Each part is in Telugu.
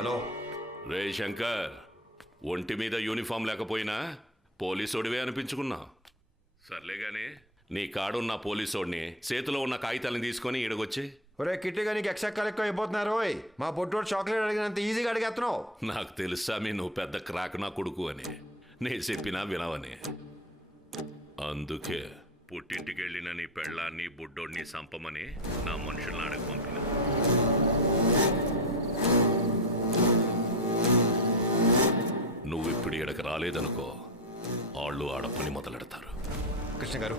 హలో రే శంకర్, ఒంటి మీద యూనిఫామ్ లేకపోయినా పోలీసోడివే అనిపించుకున్నా. సర్లేగానే నీ కాడున్న పోలీసోడిని చేతిలో ఉన్న కాగితాలను తీసుకొని ఈడగొచ్చి. ఒరే కిట్టిగా నీకు ఎక్సెక్కాలు ఎక్కువ అయిపోతున్నారు. మా పొట్టోడు చాక్లెట్ అడిగినంత ఈజీగా అడిగేస్తున్నావు. నాకు తెలుసా మీ నువ్వు పెద్ద క్రాక్ నా కొడుకు అని, నే చెప్పినా వినవని. అందుకే పుట్టింటికి వెళ్ళిన నీ పెళ్ళాన్ని బుడ్డోడిని సంపమని నా మనుషులను అడగ పంపిన. నువ్వు ఇప్పుడు ఇక్కడికి రాలేదనుకో, వాళ్ళు ఆడపని మొదలెడతారు. కృష్ణ గారు,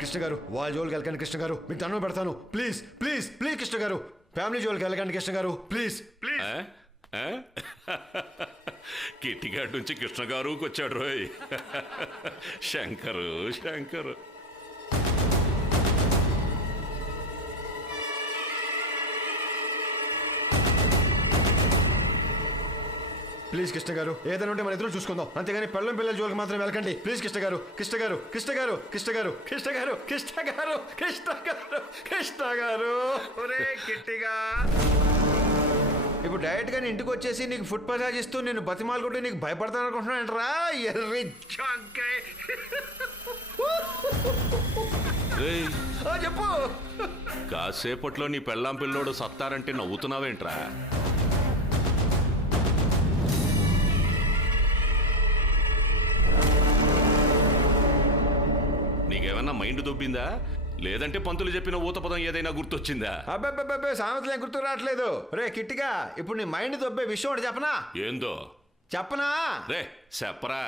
కృష్ణ గారు, వాళ్ళ జోలికి వెళ్ళకండి కృష్ణ గారు, మీకు దండం పెడతాను. ప్లీజ్ ప్లీజ్ ప్లీజ్ కృష్ణ గారు, ఫ్యామిలీ జోలికి వెళ్ళకండి కృష్ణ గారు, ప్లీజ్ ప్లీజ్. కిట్టిగాడి నుంచి కృష్ణ గారుకి వచ్చాడు రోయ్. శంకరు శంకరు. ప్లీజ్ కృష్ణ గారు, ఏదైనా ఉంటే మన ఇద్దరు చూసుకుందాం, అంతేగాని పెళ్ళం పిల్లల జోలికి మాత్రం వెళ్ళకండి. ప్లీజ్ కృష్ణ గారు, కృష్ణ గారు, కృష్ణ గారు, కృష్ణ గారు, కృష్ణ గారు, కృష్ణ గారు, కృష్ణ గారు, కృష్ణ గారు. ఒరే కిట్టిగా, ఇప్పుడు డైరెక్ట్ గా ఇంటికి వచ్చేసి నీకు ఫుడ్ మసాజ్ ఇస్తూ నేను బతిమాలు కొట్టి నీకు భయపడతాను అనుకుంటున్నానంటరా ఎర్రి జాంకాయ్. చెప్పు. కాసేపట్లో నీ పెళ్ళాం పిల్లోడు సత్తారంటే నవ్వుతున్నావేంట్రా? నీకేమన్నా మైండ్ దొబ్బిందా, లేదంటే పంతులు చెప్పిన ఊత పదం ఏదైనా గుర్తొచ్చిందా? అబ్బాబ్బాబ్బే సామెతలు ఏం గుర్తు రావట్లేదు. రే కిట్టిగా, ఇప్పుడు నీ మైండ్ దొబ్బే విషయం ఒకటి చెప్పనా? ఏందో చెప్పనా? రే చెప్పరా.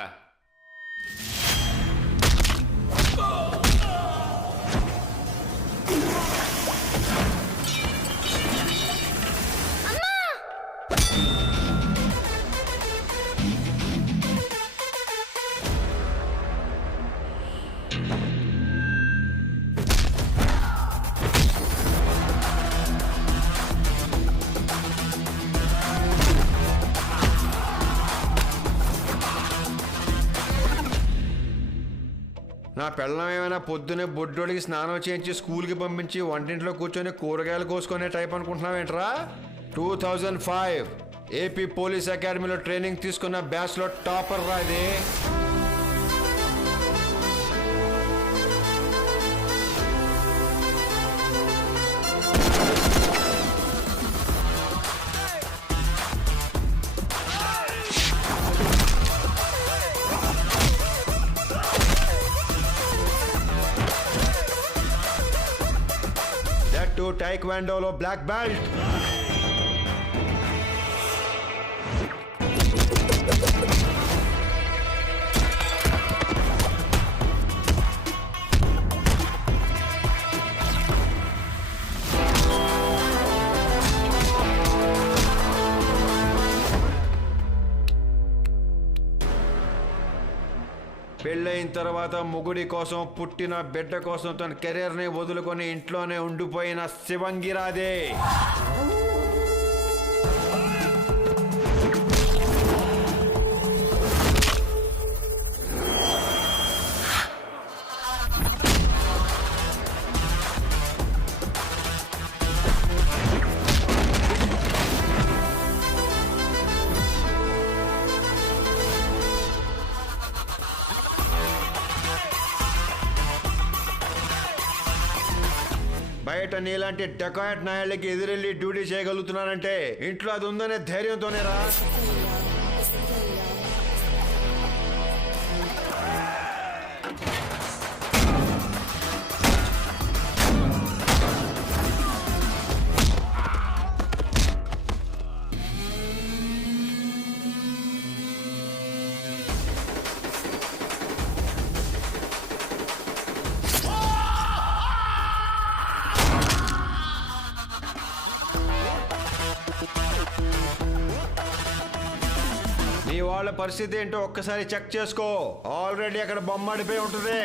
నా పెళ్ళం ఏమైనా పొద్దునే బొడ్డోడికి స్నానం చేయించి స్కూల్కి పంపించి వంటింట్లో కూర్చొని కూరగాయలు కోసుకునే టైప్ అనుకుంటున్నావేంట్రా? 2005 ఏపీ పోలీస్ అకాడమీలో ట్రైనింగ్ తీసుకున్న బ్యాచ్లో టాపర్ రా ఇది. టైక్వాండోలో బ్లాక్ బెల్ట్. పెళ్ళైన తర్వాత మొగుడి కోసం, పుట్టిన బిడ్డ కోసం తన కెరీర్ని వదులుకొని ఇంట్లోనే ఉండిపోయిన శివంగిరాదే. బయట నీలాంటి డెకాయట్ నాయళ్ళకి ఎదురెళ్ళి డ్యూటీ చేయగలుగుతున్నానంటే ఇంట్లో అది ఉందనే ధైర్యంతోనేరా. నీ వాళ్ళ పరిస్థితి ఏంటో ఒక్కసారి చెక్ చేసుకో. ఆల్రెడీ అక్కడ బొమ్మాడిపోయి ఉంటుంది.